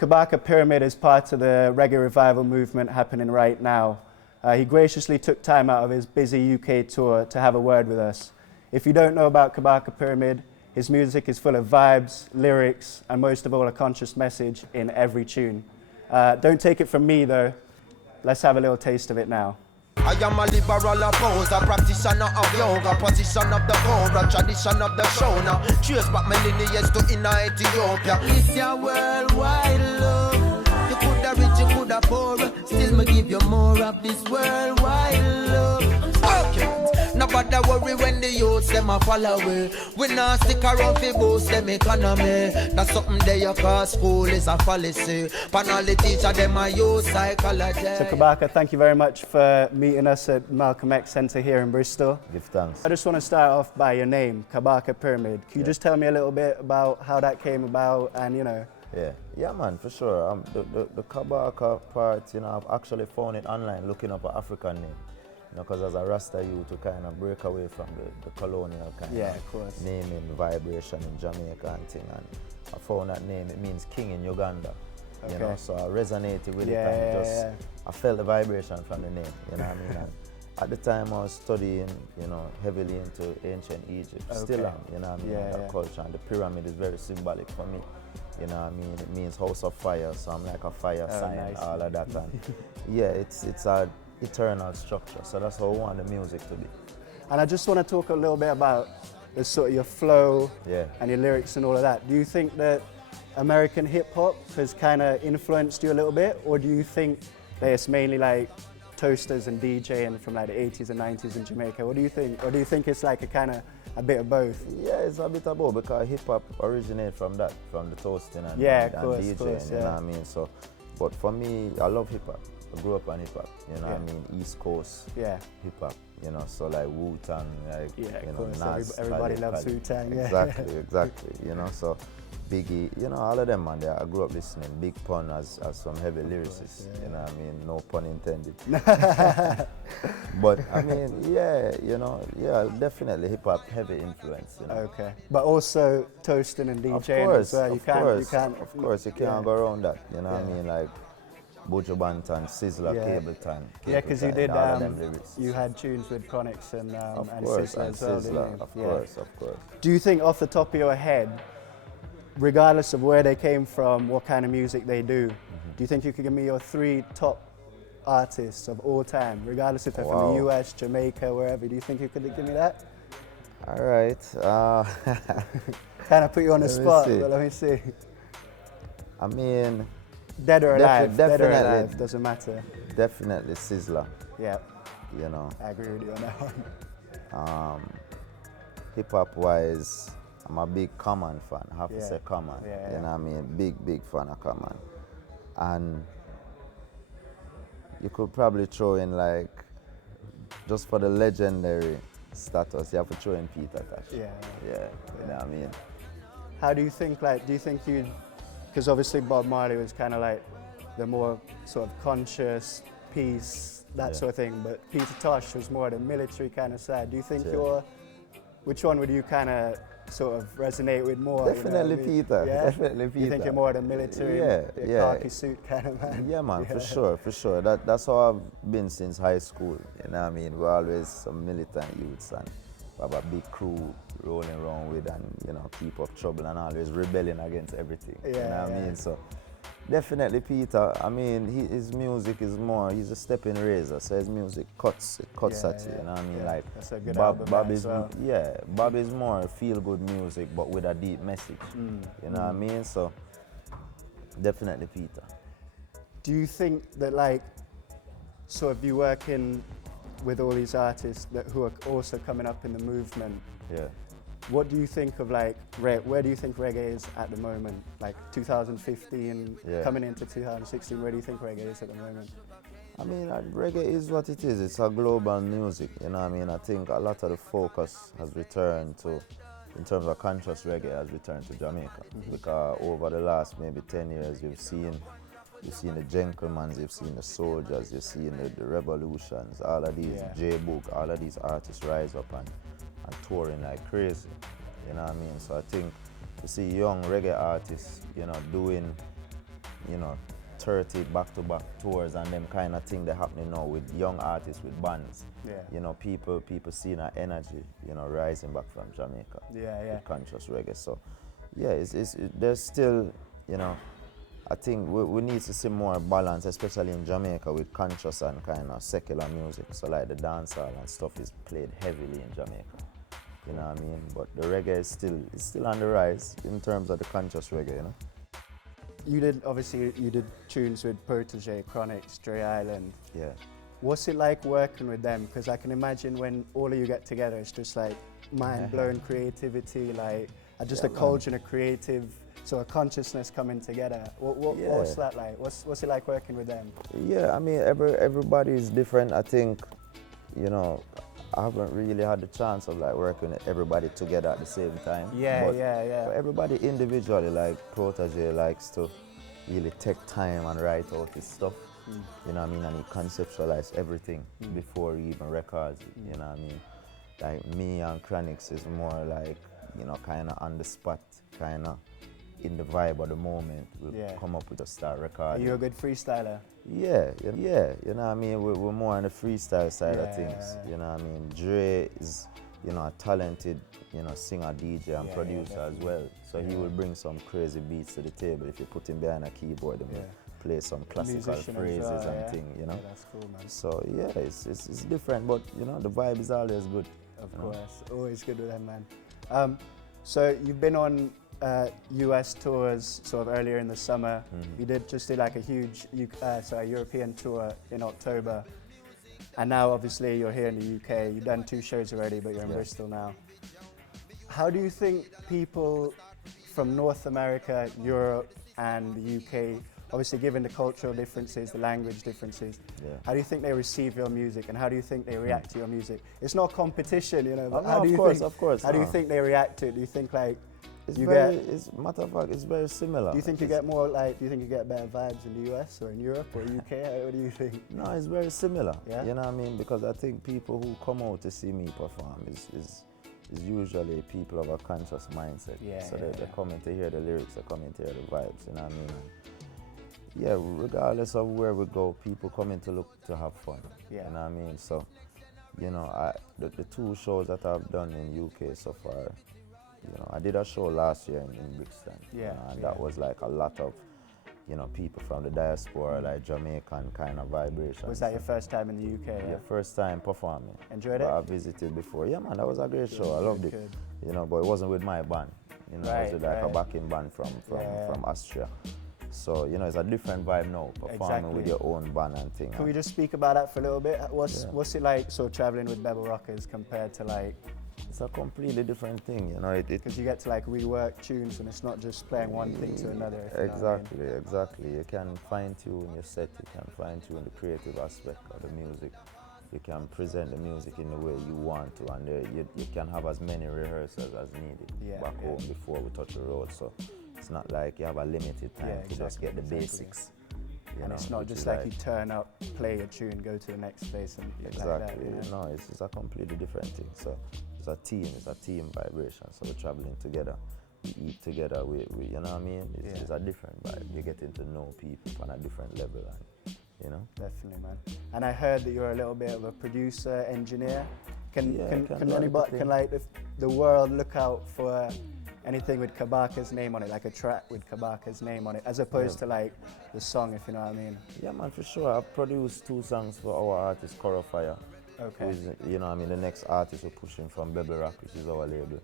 Kabaka Pyramid is part of the reggae revival movement happening right now. He graciously took time out of his busy UK tour to have a word with us. If you don't know about Kabaka Pyramid, his music is full of vibes, lyrics, and most of all a conscious message in every tune. Don't take it from me though. Let's have a little taste of it now. I am a liberal opposer, practitioner of yoga, position of the cobra, tradition of the show now. Trace back my lineage to inner Ethiopia. It's your worldwide love. You coulda rich, you coulda poor. Still me give you more of this worldwide love. Okay. Nobody worry when the youths them a follow away. We not stick around for boost them economy. That's something they you call school is a fallacy. Pan all the teacher them a use psychology. So Kabaka, thank you very much for meeting us at Malcolm X Centre here in Bristol. Give thanks. I just want to start off by your name, Kabaka Pyramid. Can you just tell me a little bit about how that came about and, you know? Yeah man, for sure. The Kabaka part, you know, I've actually found it online looking up an African name. You know, because as a Rasta youth, to kind of break away from the colonial kind of naming, vibration in Jamaica and thing. And I found that name, it means king in Uganda. Okay. You know, so I resonated with it and I felt the vibration from the name, you know what I mean? And at the time I was studying, you know, heavily into ancient Egypt, still am, you know what I mean, that culture. And the pyramid is very symbolic for me, you know what I mean? It means house of fire, so I'm like a fire sign, all of that. And yeah, it's a eternal structure, so that's how I want the music to be. And I just want to talk a little bit about the sort of your flow and your lyrics and all of that. Do you think that American hip-hop has kind of influenced you a little bit, or do you think that it's mainly like toasters and DJing from like the 80s and 90s in Jamaica? What do you think? Or do you think it's like a bit of both? Yeah, it's a bit of both, because hip-hop originated from that, from the toasting and, of DJing, course, you know what I mean? So, but for me, I love hip-hop. I grew up on hip-hop, you know what I mean? East Coast hip-hop, you know, so like Wu-Tang, like, you know, Nas, everybody loves Wu-Tang, Exactly, you know, so Biggie, you know, all of them, man, I grew up listening. Big Pun as some heavy lyricists, you know what I mean? No pun intended. But, I mean, you know, definitely hip-hop, heavy influence, you know. Okay, but also toasting and DJing as well. Of course, you can't go around that, you know what I mean? Like, Buju Banton, Sizzler, Cableton. Yeah, because you did, you had tunes with Chronix and Sizzler as well, didn't you? Of course. Do you think off the top of your head, regardless of where they came from, what kind of music they do, do you think you could give me your 3 top artists of all time, regardless if they're from the US, Jamaica, wherever? Do you think you could give me that? All right. Kind of put you on the spot, but let me see. I mean, dead or alive, dead or alive, doesn't matter. Definitely Sizzler. Yeah. You know. I agree with you on that one. Hip-hop wise, I'm a big Common fan. I have to say Common. You know what I mean? Big fan of Common. And you could probably throw in, like, just for the legendary status, you have to throw in Peter Tosh. You know what I mean? How do you think, like, because obviously Bob Marley was kind of like the more sort of conscious, peace, that sort of thing, but Peter Tosh was more the military kind of side. Do you think which one would you kind of sort of resonate with more? Definitely Peter. Definitely Peter. You think you're more the military, khaki suit kind of man? Yeah, man, for sure. That's how I've been since high school. You know what I mean? We're always some militant youths and we have a big crew rolling around with and, you know, keep up trouble and always rebelling against everything. You know what I mean? So definitely Peter. I mean, his music is more, he's a stepping razor, so his music cuts at you, you know what I mean? Like, that's a good Bob is Bob is more feel-good music but with a deep message. You know what I mean? So definitely Peter. Do you think that, like, sort of you working with all these artists who are also coming up in the movement, what do you think of, like, where do you think reggae is at the moment? Like 2015, coming into 2016, where do you think reggae is at the moment? I mean, reggae is what it is. It's a global music, you know what I mean? I think a lot of the focus has returned to, in terms of conscious reggae, has returned to Jamaica. Because over the last maybe 10 years, you've seen the Gentlemans, you've seen the Soldiers, you've seen the Revolutions, all of these, J-Book, all of these artists rise up and touring like crazy, you know what I mean? So I think to see young reggae artists, you know, doing you know, 30 back-to-back tours and them kind of thing that happening now with young artists, with bands. Yeah. You know, people seeing that energy, you know, rising back from Jamaica. Yeah. With conscious reggae. So, yeah, there's still, you know, I think we need to see more balance, especially in Jamaica, with conscious and kind of secular music. So like the dancehall and stuff is played heavily in Jamaica. You know what I mean? But the reggae is still on the rise in terms of the conscious reggae, you know? You did tunes with Protege, Chronic, Stray Island. Yeah. What's it like working with them? Because I can imagine when all of you get together, it's just like mind-blowing creativity, like just a culture and a creative sort of consciousness coming together. What's that like? What's it like working with them? Yeah, I mean, everybody is different. I think, you know, I haven't really had the chance of like working with everybody together at the same time. Yeah. But everybody individually, like Protege likes to really take time and write out his stuff. You know what I mean? And he conceptualizes everything before he even records it. You know what I mean? Like me and Chronix is more like, you know, kind of on the spot, kind of in the vibe of the moment. We'll come up with a start recording. Are you a good freestyler? Yeah. You know what I mean? We're more on the freestyle side of things. You know what I mean? Dre is, you know, a talented, you know, singer, DJ and producer as well. So he will bring some crazy beats to the table. If you put him behind a keyboard, and play some classical phrases and things, you know. Yeah, that's cool, man. So yeah, it's different, but you know, the vibe is always good. Of course, always good with them, man. So you've been on US tours sort of earlier in the summer. You did like a huge European tour in October, and now obviously you're here in the UK. You've done 2 shows already, but you're in Bristol now. How do you think people from North America, Europe, and the UK, obviously given the cultural differences, the language differences, how do you think they receive your music, and how do you think they react to your music? It's not competition, you know, but how do you think they react to it? Do you think like matter of fact, it's very similar. Do you think you get better vibes in the US or in Europe or UK? What do you think? No, it's very similar. Yeah? You know what I mean? Because I think people who come out to see me perform is usually people of a conscious mindset. So they're coming to hear the lyrics, they're coming to hear the vibes, you know what I mean? Yeah, regardless of where we go, people come in to look to have fun. You know what I mean? So, you know, the 2 shows that I've done in UK so far, you know, I did a show last year in Bristol. And that was like a lot of, you know, people from the diaspora, like Jamaican kind of vibration. Was that your first time in the UK? Yeah, first time performing. Enjoyed it? I visited before. Yeah, man, that was a great show. I loved it. You know, but it wasn't with my band. You know, it was with like a backing band from Austria. So, you know, it's a different vibe now, performing with your own band and thing. Can we just speak about that for a little bit? What's it like, so traveling with Bebel Rockers compared to like... It's a completely different thing, you know. Because you get to like rework tunes and it's not just playing one thing to another. Exactly. You can fine-tune your set, you can fine-tune the creative aspect of the music. You can present the music in the way you want to, and you can have as many rehearsals as needed back home before we touch the road. So it's not like you have a limited time to just get the basics. And it's not just like you turn up, play a tune, go to the next place and like that. You know? No, it's a completely different thing. So it's a team vibration. So we're traveling together, we eat together, we you know what I mean? It's a different vibe. You're getting to know people on a different level, and you know? Definitely, man. And I heard that you're a little bit of a producer, engineer. Can the world look out for anything with Kabaka's name on it, like a track with Kabaka's name on it, as opposed to like the song, if you know what I mean? Yeah, man, for sure. I've produced 2 songs for our artist, Coro Fire. Okay. Who is, you know what I mean, the next artist we're pushing from Bebel Rock, which is our label.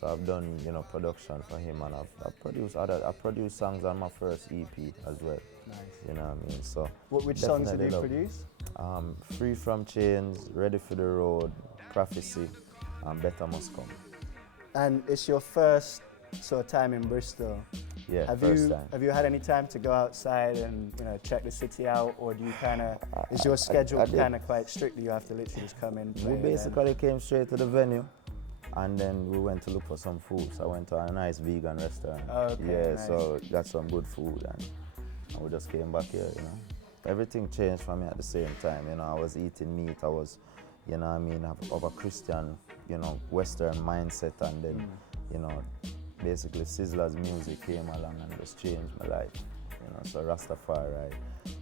So I've done, you know, production for him, and I've produced songs on my first EP as well. Nice. You know what I mean? So which songs did you produce? Free From Chains, Ready for the Road, Prophecy, and Better Must Come. And it's your first sort of time in Bristol. Yeah, first time. Have you had any time to go outside and, you know, check the city out, or do you kind of, is your schedule kind of quite strict that you have to literally just come in? We basically came straight to the venue, and then we went to look for some food. So I went to a nice vegan restaurant. Nice. So got some good food, and we just came back here, you know. Everything changed for me at the same time, you know. I was eating meat, I was, you know what I mean, of a Christian, you know, Western mindset, and then, you know, basically Sizzler's music came along and just changed my life. You So Rastafari,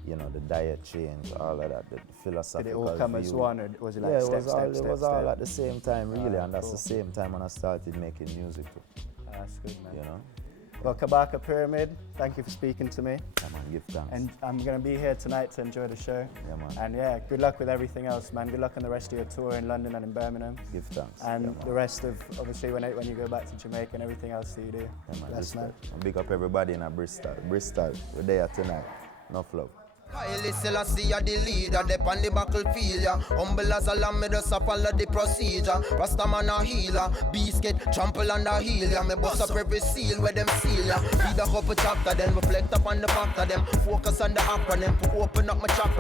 the diet change, all of that, the philosophical Did it all come view. as one, or was it like it step, was step, all, step, it was step? all at the same time, really, and that's cool. the same time when I started making music too. That's good, man. Well, Kabaka Pyramid, thank you for speaking to me. Yeah, man, give thanks. And I'm going to be here tonight to enjoy the show. Yeah, man. And yeah, good luck with everything else, man. Good luck on the rest of your tour in London and in Birmingham. Give thanks. And the rest of, obviously, when you go back to Jamaica and everything else that you do. Yeah, man. Bless, man. Big up everybody in Bristol. Bristol, we're there tonight. Enough love. Haile Selassie are the leader, they on the battlefield, yeah. Humble as a lamb, me just a follow the procedure. Rastaman a healer, beast get trample on the heel, yeah. Me bust up every seal where them seal, yeah. Read a couple chapter, then reflect up on the factor, them focus on the acronym, to open up my chakra.